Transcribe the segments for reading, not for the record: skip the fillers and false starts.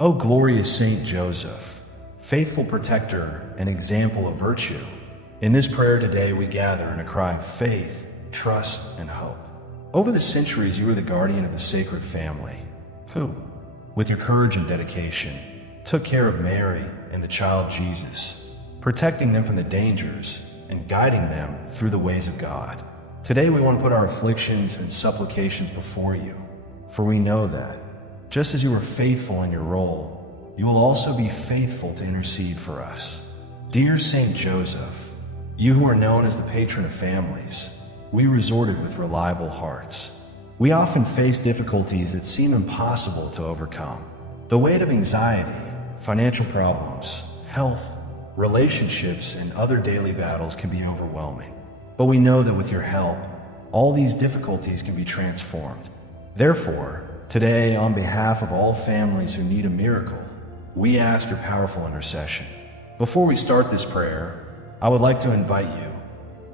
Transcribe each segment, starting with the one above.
O glorious Saint Joseph, faithful protector and example of virtue, in this prayer today we gather in a cry of faith, trust, and hope. Over the centuries, you were the guardian of the sacred family, who, with your courage and dedication, took care of Mary and the child Jesus, protecting them from the dangers and guiding them through the ways of God. Today we want to put our afflictions and supplications before you, for we know that, just as you were faithful in your role, you will also be faithful to intercede for us. Dear Saint Joseph, you who are known as the patron of families, we resorted with reliable hearts. We often face difficulties that seem impossible to overcome. The weight of anxiety, financial problems, health, relationships, and other daily battles can be overwhelming. But we know that with your help, all these difficulties can be transformed. Therefore, today, on behalf of all families who need a miracle, we ask your powerful intercession. Before we start this prayer, I would like to invite you,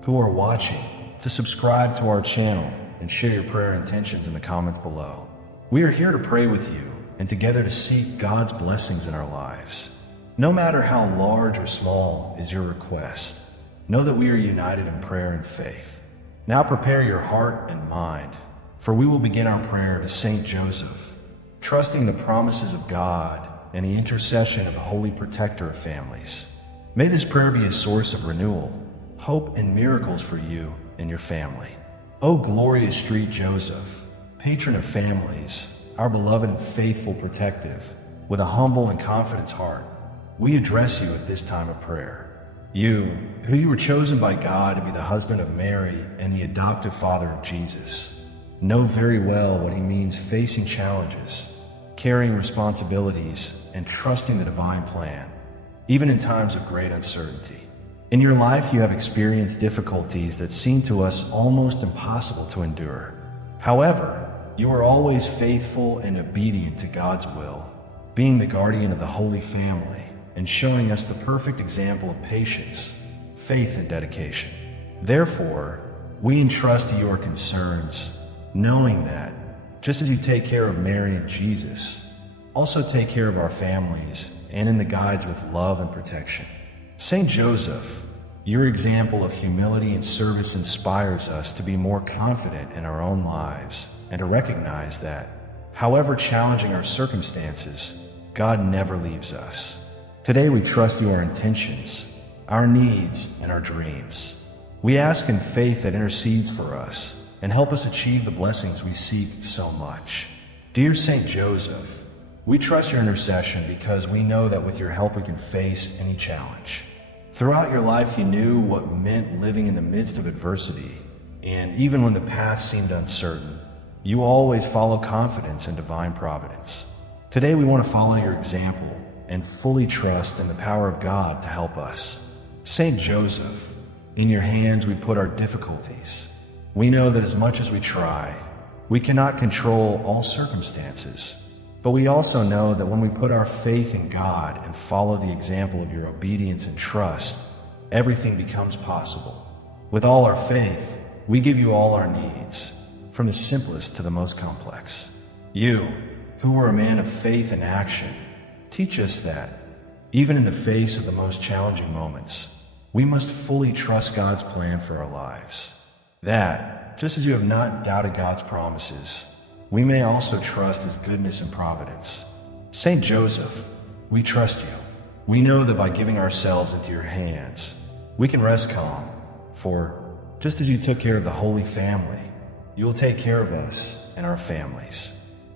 who are watching, to subscribe to our channel and share your prayer intentions in the comments below. We are here to pray with you and together to seek God's blessings in our lives. No matter how large or small is your request, know that we are united in prayer and faith. Now prepare your heart and mind, for we will begin our prayer to Saint Joseph, trusting the promises of God and the intercession of the Holy Protector of families. May this prayer be a source of renewal, hope, and miracles for you and your family. O glorious Saint Joseph, patron of families, our beloved and faithful protective, with a humble and confident heart, we address you at this time of prayer. You, who you were chosen by God to be the husband of Mary and the adoptive father of Jesus, know very well what he means facing challenges, carrying responsibilities, and trusting the divine plan, even in times of great uncertainty. In your life, you have experienced difficulties that seem to us almost impossible to endure. However, you are always faithful and obedient to God's will, being the guardian of the Holy Family and showing us the perfect example of patience, faith, and dedication. Therefore, we entrust to your concerns, knowing that, just as you take care of Mary and Jesus, also take care of our families and in the guides with love and protection. Saint Joseph, your example of humility and service inspires us to be more confident in our own lives and to recognize that, however challenging our circumstances, God never leaves us. Today we trust you our intentions, our needs, and our dreams. We ask in faith that intercedes for us and help us achieve the blessings we seek so much. Dear Saint Joseph, we trust your intercession because we know that with your help we can face any challenge. Throughout your life, you knew what meant living in the midst of adversity, and even when the path seemed uncertain, you always follow confidence in divine providence. Today we want to follow your example and fully trust in the power of God to help us. Saint Joseph, in your hands we put our difficulties. We know that as much as we try, we cannot control all circumstances. But we also know that when we put our faith in God and follow the example of your obedience and trust, everything becomes possible. With all our faith, we give you all our needs, from the simplest to the most complex. You, who were a man of faith and action, teach us that, even in the face of the most challenging moments, we must fully trust God's plan for our lives. That, just as you have not doubted God's promises, we may also trust his goodness and providence. Saint Joseph, we trust you. We know that by giving ourselves into your hands, we can rest calm, for just as you took care of the Holy Family, you will take care of us and our families.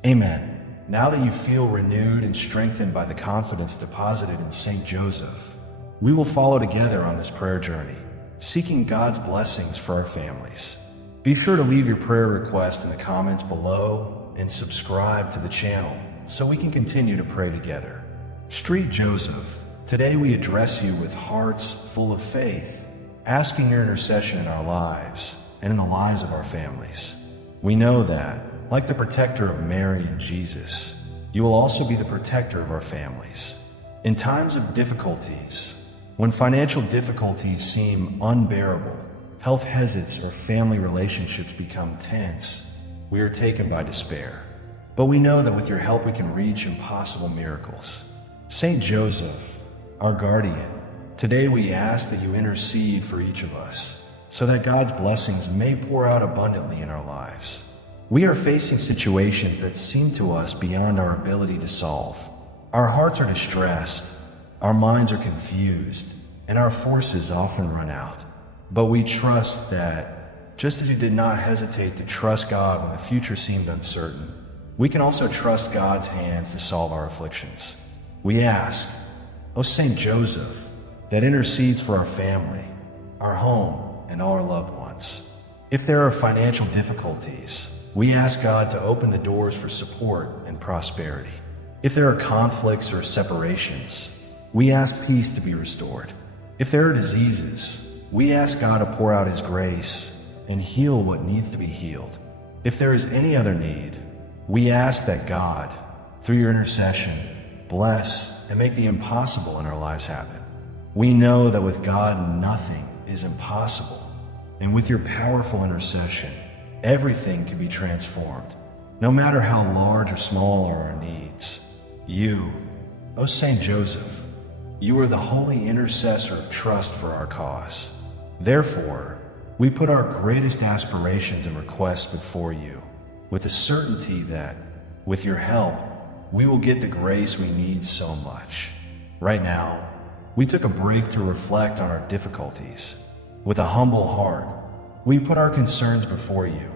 Amen. Now that you feel renewed and strengthened by the confidence deposited in Saint Joseph, we will follow together on this prayer journey, seeking God's blessings for our families. Be sure to leave your prayer request in the comments below and subscribe to the channel so we can continue to pray together. Saint Joseph, today we address you with hearts full of faith, asking your intercession in our lives and in the lives of our families. We know that, like the protector of Mary and Jesus, you will also be the protector of our families. In times of difficulties, when financial difficulties seem unbearable, health hesitates, or family relationships become tense, we are taken by despair. but we know that with your help we can reach impossible miracles. Saint Joseph, our guardian, today we ask that you intercede for each of us, so that God's blessings may pour out abundantly in our lives. We are facing situations that seem to us beyond our ability to solve. Our hearts are distressed, our minds are confused, and our forces often run out. But we trust that, just as you did not hesitate to trust God when the future seemed uncertain, we can also trust God's hands to solve our afflictions. We ask, O Saint Joseph, that intercedes for our family, our home, and all our loved ones. If there are financial difficulties, we ask God to open the doors for support and prosperity. If there are conflicts or separations, we ask peace to be restored. If there are diseases, we ask God to pour out His grace and heal what needs to be healed. If there is any other need, we ask that God, through your intercession, bless and make the impossible in our lives happen. We know that with God nothing is impossible, and with your powerful intercession, everything can be transformed, no matter how large or small are our needs. You, O Saint Joseph, you are the holy intercessor of trust for our cause. Therefore, we put our greatest aspirations and requests before you, with the certainty that, with your help, we will get the grace we need so much. Right now, we took a break to reflect on our difficulties. With a humble heart, we put our concerns before you,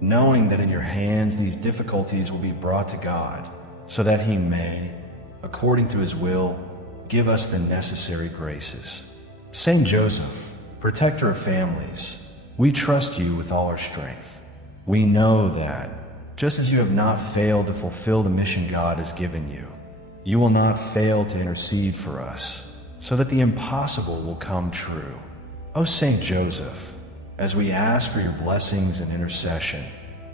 knowing that in your hands these difficulties will be brought to God, so that He may, according to His will, give us the necessary graces. Saint Joseph, protector of families, we trust you with all our strength. We know that, just as you have not failed to fulfill the mission God has given you, you will not fail to intercede for us, so that the impossible will come true. O Saint Joseph, as we ask for your blessings and intercession,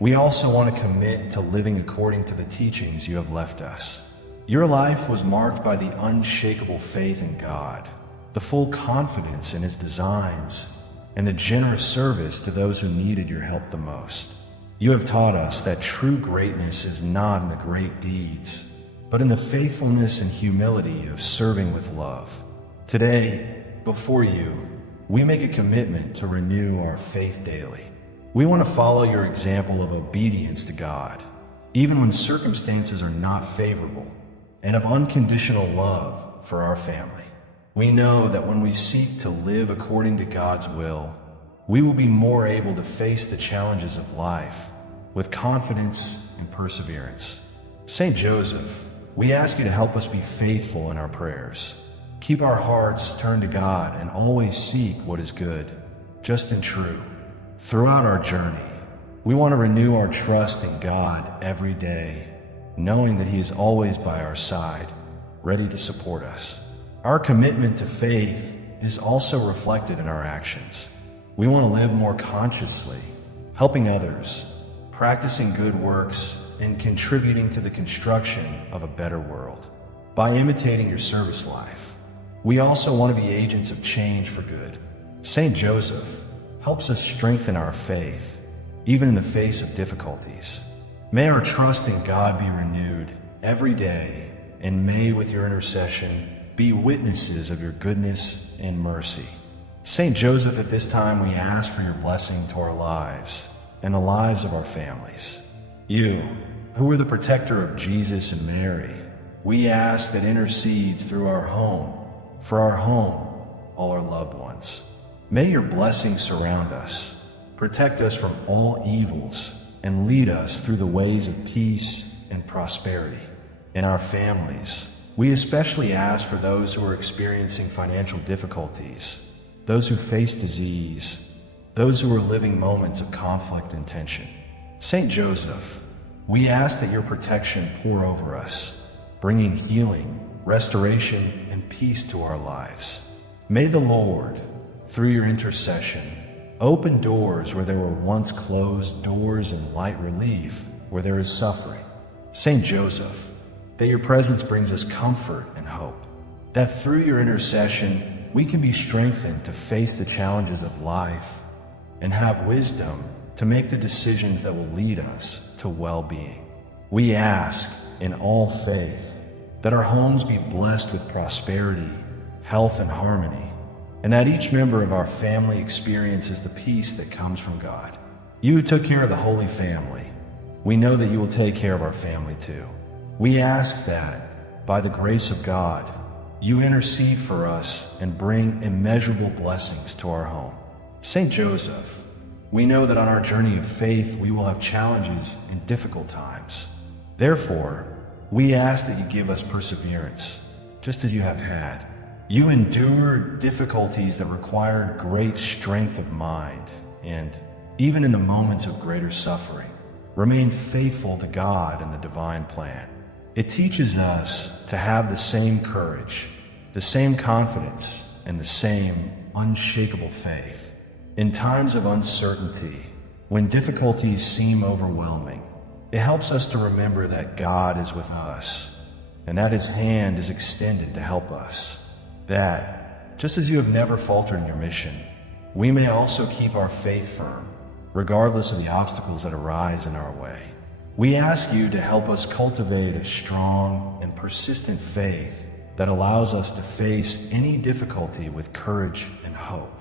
we also want to commit to living according to the teachings you have left us. Your life was marked by the unshakable faith in God, the full confidence in His designs, and the generous service to those who needed your help the most. You have taught us that true greatness is not in the great deeds, but in the faithfulness and humility of serving with love. Today, before you, we make a commitment to renew our faith daily. We want to follow your example of obedience to God, even when circumstances are not favorable, and of unconditional love for our family. We know that when we seek to live according to God's will, we will be more able to face the challenges of life with confidence and perseverance. Saint Joseph, we ask you to help us be faithful in our prayers. Keep our hearts turned to God and always seek what is good, just and true. Throughout our journey, we want to renew our trust in God every day, knowing that He is always by our side, ready to support us. Our commitment to faith is also reflected in our actions. We want to live more consciously, helping others, practicing good works, and contributing to the construction of a better world. By imitating your service life, we also want to be agents of change for good. Saint Joseph helps us strengthen our faith, even in the face of difficulties. May our trust in God be renewed every day, and may, with your intercession, be witnesses of your goodness and mercy. Saint Joseph, at this time we ask for your blessing to our lives and the lives of our families. You, who are the protector of Jesus and Mary, we ask that intercedes through our home, for our home, all our loved ones. May your blessings surround us, protect us from all evils, and lead us through the ways of peace and prosperity. In our families, we especially ask for those who are experiencing financial difficulties, those who face disease, those who are living moments of conflict and tension. Saint Joseph, we ask that your protection pour over us, bringing healing, restoration, and peace to our lives. May the Lord, through your intercession, open doors where there were once closed doors and light relief where there is suffering. Saint Joseph, that your presence brings us comfort and hope, that through your intercession we can be strengthened to face the challenges of life and have wisdom to make the decisions that will lead us to well-being. We ask, in all faith, that our homes be blessed with prosperity, health, and harmony, and that each member of our family experiences the peace that comes from God. You who took care of the Holy Family, we know that you will take care of our family too. We ask that, by the grace of God, you intercede for us and bring immeasurable blessings to our home. Saint Joseph, we know that on our journey of faith we will have challenges and difficult times. Therefore, we ask that you give us perseverance, just as you have had. You endured difficulties that required great strength of mind, and even in the moments of greater suffering, remained faithful to God and the divine plan. It teaches us to have the same courage, the same confidence, and the same unshakable faith. In times of uncertainty, when difficulties seem overwhelming, it helps us to remember that God is with us, and that His hand is extended to help us. That, just as you have never faltered in your mission, we may also keep our faith firm, regardless of the obstacles that arise in our way. We ask you to help us cultivate a strong and persistent faith that allows us to face any difficulty with courage and hope.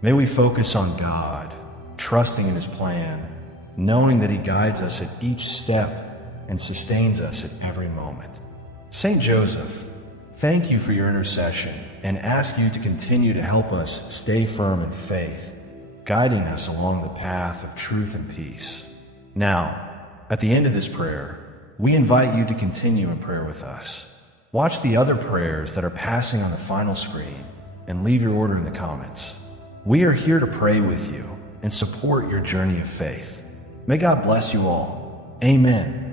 May we focus on God, trusting in His plan, knowing that He guides us at each step and sustains us at every moment. Saint Joseph, thank you for your intercession and ask you to continue to help us stay firm in faith, guiding us along the path of truth and peace. Now, at the end of this prayer, we invite you to continue in prayer with us. Watch the other prayers that are passing on the final screen and leave your order in the comments. We are here to pray with you and support your journey of faith. May God bless you all. Amen.